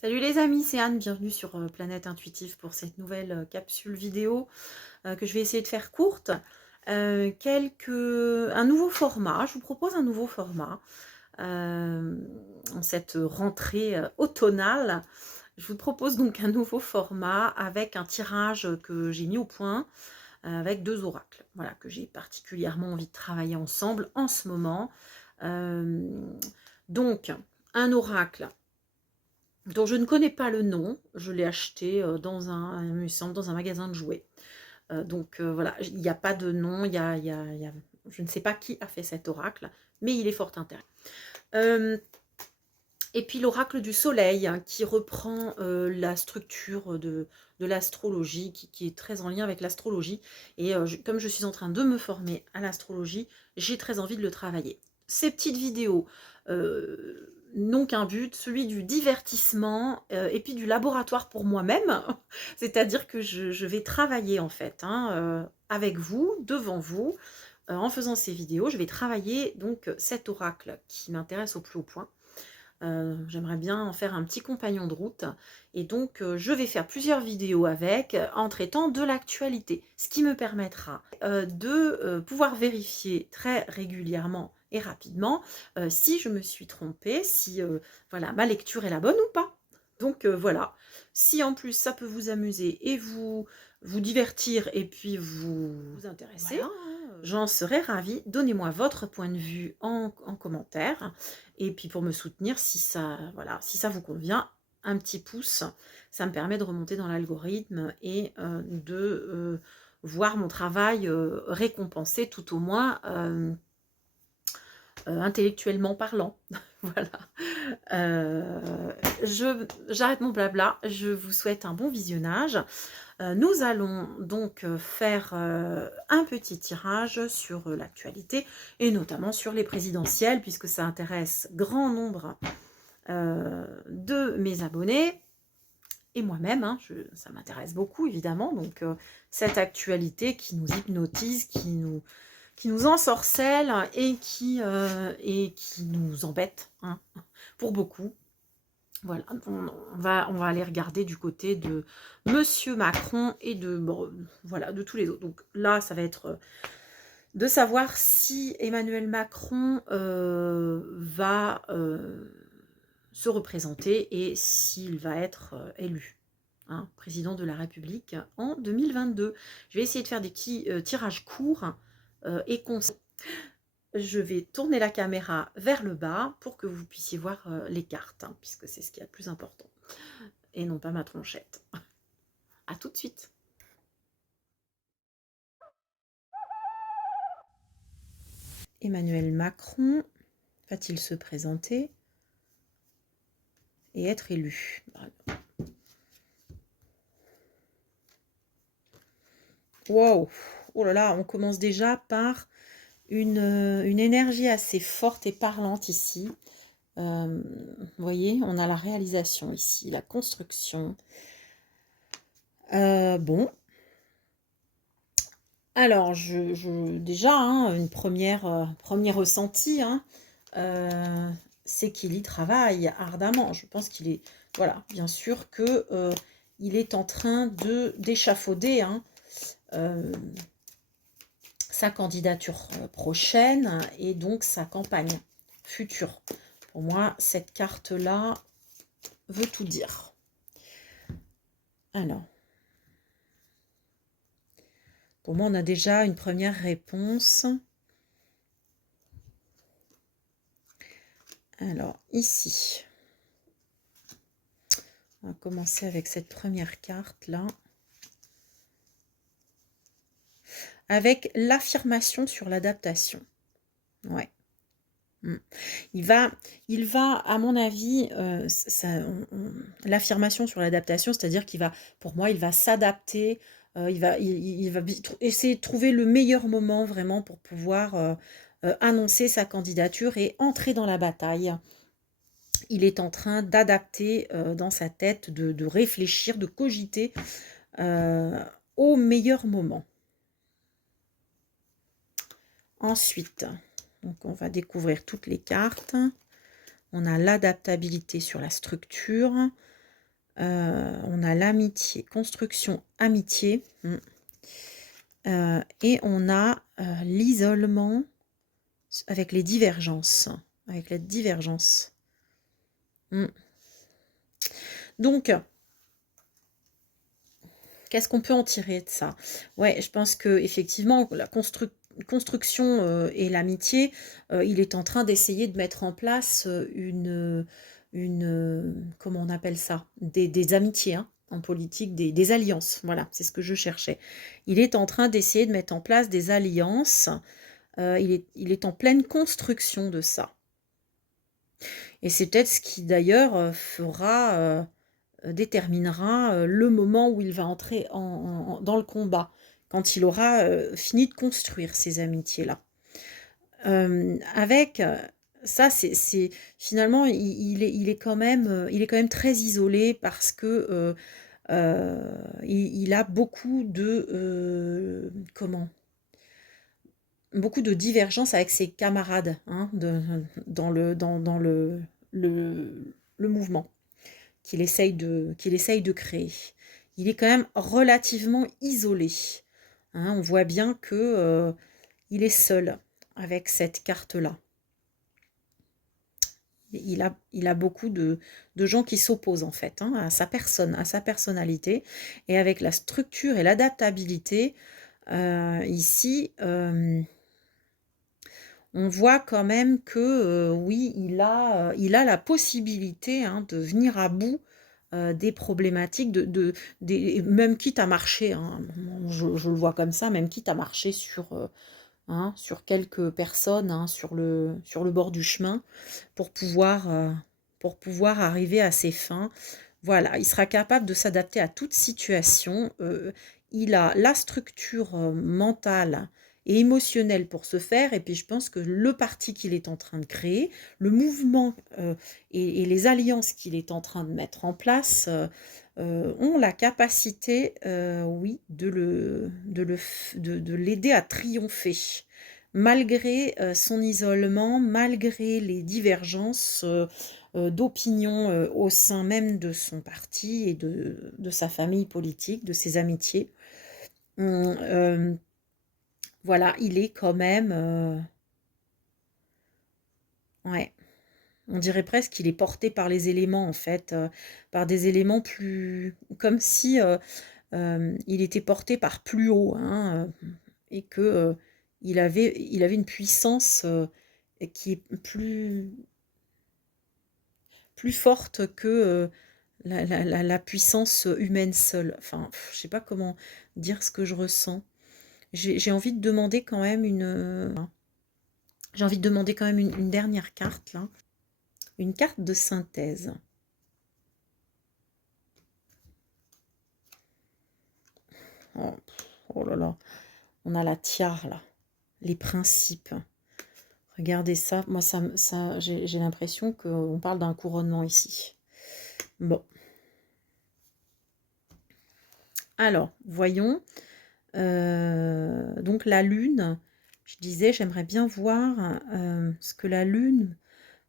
Salut les amis, c'est Anne, bienvenue sur Planète Intuitive pour cette nouvelle capsule vidéo que je vais essayer de faire courte. Un nouveau format, je vous propose un nouveau format en cette rentrée automnale. Je vous propose donc un nouveau format avec un tirage que j'ai mis au point avec deux oracles, voilà, que j'ai particulièrement envie de travailler ensemble en ce moment. Euh, donc, un oracle dont je ne connais pas le nom, je l'ai acheté il me semble, dans un magasin de jouets. Voilà, il n'y a pas de nom, je ne sais pas qui a fait cet oracle, mais il est fort intéressant. Et puis l'oracle du soleil, hein, qui reprend la structure de l'astrologie, qui est très en lien avec l'astrologie. Et comme je suis en train de me former à l'astrologie, j'ai très envie de le travailler. Ces petites vidéos n'ont qu'un but, celui du divertissement et puis du laboratoire pour moi-même. C'est-à-dire que je vais travailler en fait, hein, avec vous, devant vous, en faisant ces vidéos. Je vais travailler donc cet oracle qui m'intéresse au plus haut point. J'aimerais bien en faire un petit compagnon de route et donc je vais faire plusieurs vidéos avec en traitant de l'actualité, ce qui me permettra de pouvoir vérifier très régulièrement et rapidement si je me suis trompée, si voilà, ma lecture est la bonne ou pas. Donc voilà, si en plus ça peut vous amuser et vous divertir et puis vous intéresser, voilà, j'en serais ravie. Donnez-moi votre point de vue en commentaire. Et puis pour me soutenir, si ça, voilà, si ça vous convient, un petit pouce, ça me permet de remonter dans l'algorithme et de voir mon travail récompensé, tout au moins intellectuellement parlant. Voilà. J'arrête mon blabla, je vous souhaite un bon visionnage. Nous allons donc faire un petit tirage sur l'actualité et notamment sur les présidentielles, puisque ça intéresse grand nombre de mes abonnés et moi-même, hein, ça m'intéresse beaucoup évidemment. Donc cette actualité qui nous hypnotise, qui nous ensorcelle et qui nous embête, hein, pour beaucoup. Voilà, on va aller regarder du côté de Monsieur Macron et voilà, de tous les autres. Donc là, ça va être de savoir si Emmanuel Macron va se représenter et s'il va être élu, hein, président de la République en 2022. Je vais essayer de faire des petits tirages courts et concis. Je vais tourner la caméra vers le bas pour que vous puissiez voir les cartes, hein, puisque c'est ce qui est le plus important, et non pas ma tronchette. A tout de suite. Emmanuel Macron va-t-il se présenter et être élu? Wow! Oh là là, on commence déjà par une énergie assez forte et parlante ici. Vous voyez, on a la réalisation ici, la construction. Bon. Alors, déjà, hein, premier ressenti, hein, c'est qu'il y travaille ardemment. Je pense qu'il est, voilà, bien sûr que il est en train d'échafauder, hein, sa candidature prochaine et donc sa campagne future. Pour moi, cette carte-là veut tout dire. Alors, pour moi, on a déjà une première réponse. Alors, ici, on va commencer avec cette première carte-là. Avec l'affirmation sur l'adaptation. Ouais. Il va, à mon avis, l'affirmation sur l'adaptation, c'est-à-dire qu'il va, pour moi, il va s'adapter, il va essayer de trouver le meilleur moment vraiment pour pouvoir annoncer sa candidature et entrer dans la bataille. Il est en train d'adapter dans sa tête, de réfléchir, de cogiter au meilleur moment. Ensuite, donc on va découvrir toutes les cartes. On a l'adaptabilité sur la structure, On a l'amitié, construction, amitié. Et on a l'isolement avec les divergences. Avec la divergence. Donc, qu'est-ce qu'on peut en tirer de ça? Ouais, je pense que effectivement, la construction et l'amitié, il est en train d'essayer de mettre en place comment on appelle ça? Des amitiés, hein, en politique, des alliances. Voilà, c'est ce que je cherchais. Il est en train d'essayer de mettre en place des alliances. Il est en pleine construction de ça. Et c'est peut-être ce qui d'ailleurs déterminera le moment où il va entrer dans le combat, quand il aura fini de construire ces amitiés-là. Avec ça, finalement, il est quand même très isolé parce que il a beaucoup beaucoup de divergences avec ses camarades, hein, dans le mouvement qu'il essaye de créer. Il est quand même relativement isolé, hein. On voit bien que il est seul avec cette carte-là. Il a beaucoup de gens qui s'opposent en fait, hein, à sa personne, à sa personnalité. Et avec la structure et l'adaptabilité, ici, on voit quand même que oui, il a la possibilité, hein, de venir à bout des problématiques, même quitte à marcher, hein, je le vois comme ça, même quitte à marcher sur quelques personnes, hein, sur le bord du chemin pour pouvoir arriver à ses fins. Voilà, il sera capable de s'adapter à toute situation. Il a la structure mentale et émotionnelle pour ce faire. Et puis je pense que le parti qu'il est en train de créer, le mouvement et les alliances qu'il est en train de mettre en place ont la capacité, oui, de l'aider à triompher. Malgré son isolement, malgré les divergences d'opinion au sein même de son parti et de sa famille politique, de ses amitiés. Voilà, il est quand même... ouais, on dirait presque qu'il est porté par les éléments, en fait, par des éléments plus... comme si il était porté par plus haut, hein, et que il avait une puissance qui est plus forte que la puissance humaine seule. Enfin, je sais pas comment dire ce que je ressens. J'ai envie de demander quand même j'ai envie de demander quand même une dernière carte, là. Une carte de synthèse. Oh, oh là là. On a la tiare, là. Les principes. Regardez ça. Moi, j'ai l'impression qu'on parle d'un couronnement ici. Bon. Alors, voyons. Donc la lune, je disais, j'aimerais bien voir ce que la lune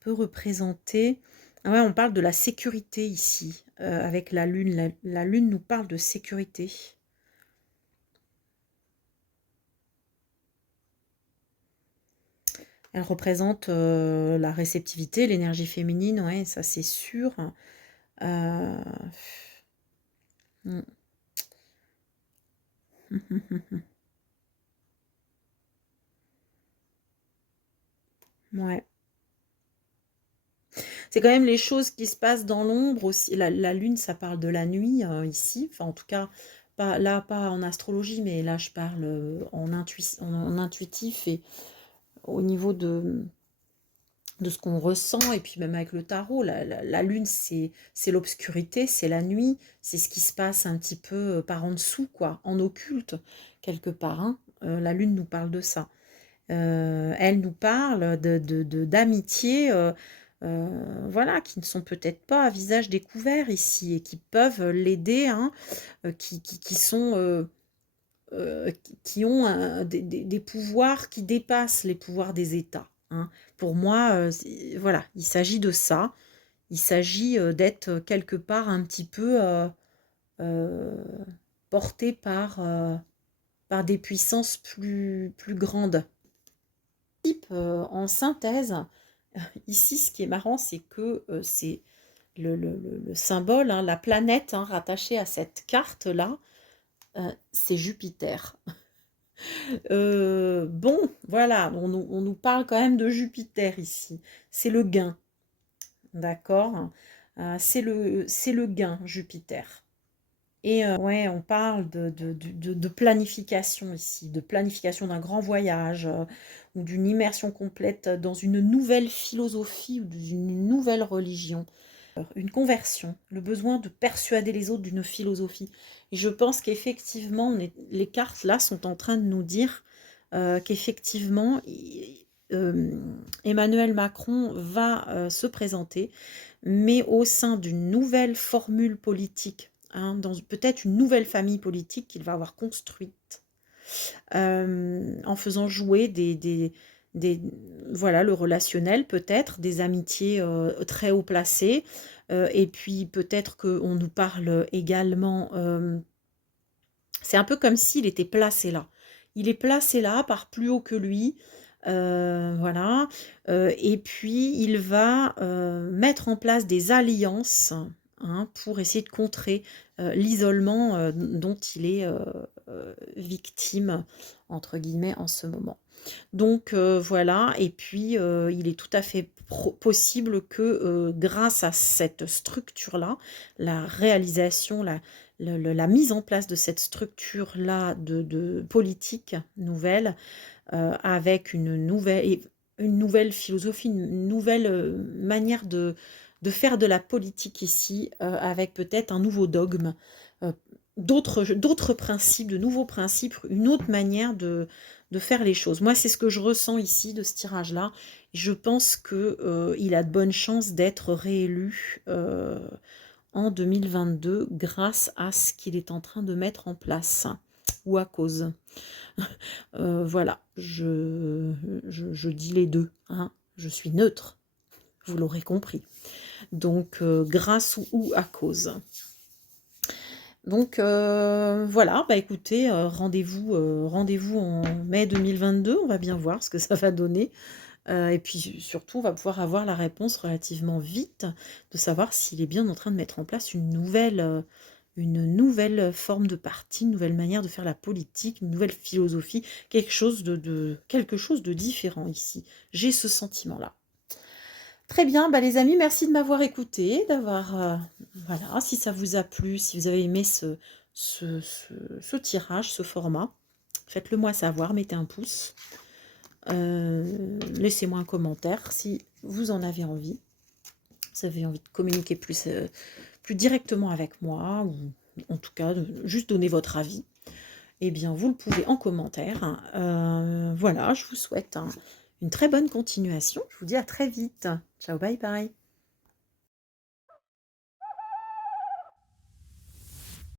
peut représenter. Ah ouais, on parle de la sécurité ici, avec la lune. La lune nous parle de sécurité. Elle représente la réceptivité, l'énergie féminine, ouais, ça c'est sûr. Euh... Ouais. C'est quand même les choses qui se passent dans l'ombre aussi. La lune, ça parle de la nuit ici. Enfin, en tout cas, pas en astrologie, mais là, je parle en intuitif et au niveau de ce qu'on ressent. Et puis même avec le tarot, la lune, c'est l'obscurité, c'est la nuit. C'est ce qui se passe un petit peu par en dessous, quoi, en occulte, quelque part, hein. La lune nous parle de ça. Elle nous parle d'amitié, voilà, qui ne sont peut-être pas à visage découvert ici et qui peuvent l'aider, hein, qui sont, qui ont des pouvoirs qui dépassent les pouvoirs des États, hein. Pour moi, voilà, il s'agit de ça. Il s'agit d'être quelque part un petit peu euh, porté par des puissances plus grandes. En synthèse, ici, ce qui est marrant, c'est que c'est le symbole, hein, la planète hein, rattachée à cette carte-là, c'est Jupiter. Bon, voilà, on nous parle quand même de Jupiter ici. C'est le gain, d'accord? C'est le gain, Jupiter. Et ouais, on parle de planification ici, de planification d'un grand voyage ou d'une immersion complète dans une nouvelle philosophie ou d'une nouvelle religion. Une conversion, le besoin de persuader les autres d'une philosophie. Et je pense qu'effectivement, les cartes là sont en train de nous dire qu'effectivement, Emmanuel Macron va se présenter, mais au sein d'une nouvelle formule politique, hein, dans peut-être une nouvelle famille politique qu'il va avoir construite, en faisant jouer des voilà, le relationnel peut-être, des amitiés très haut placées, et puis peut-être qu'on nous parle également, c'est un peu comme s'il était placé là. Il est placé là par plus haut que lui, voilà, et puis il va mettre en place des alliances hein, pour essayer de contrer l'isolement dont il est victime, entre guillemets, en ce moment. Donc voilà, et puis il est tout à fait possible que grâce à cette structure-là, la réalisation, la mise en place de cette structure-là de politique nouvelle, avec une nouvelle philosophie, une nouvelle manière de faire de la politique ici, avec peut-être un nouveau dogme, euh, d'autres principes, de nouveaux principes, une autre manière de faire les choses. Moi, c'est ce que je ressens ici de ce tirage-là. Je pense qu'il a de bonnes chances d'être réélu en 2022 grâce à ce qu'il est en train de mettre en place ou à cause. Voilà, je dis les deux, hein. Je suis neutre, vous l'aurez compris. Donc, grâce ou à cause. Donc, voilà, bah écoutez, rendez-vous en mai 2022, on va bien voir ce que ça va donner. Et puis surtout, on va pouvoir avoir la réponse relativement vite, de savoir s'il est bien en train de mettre en place une nouvelle forme de parti, une nouvelle manière de faire la politique, une nouvelle philosophie, quelque chose quelque chose de différent ici. J'ai ce sentiment-là. Très bien, bah les amis, merci de m'avoir écouté, voilà, si ça vous a plu, si vous avez aimé ce tirage, ce format, faites-le moi savoir, mettez un pouce. Laissez-moi un commentaire si vous en avez envie. Vous avez envie de communiquer plus directement avec moi, ou en tout cas, juste donner votre avis. Eh bien, vous le pouvez en commentaire. Voilà, je vous souhaite une très bonne continuation. Je vous dis à très vite. Ciao, bye bye.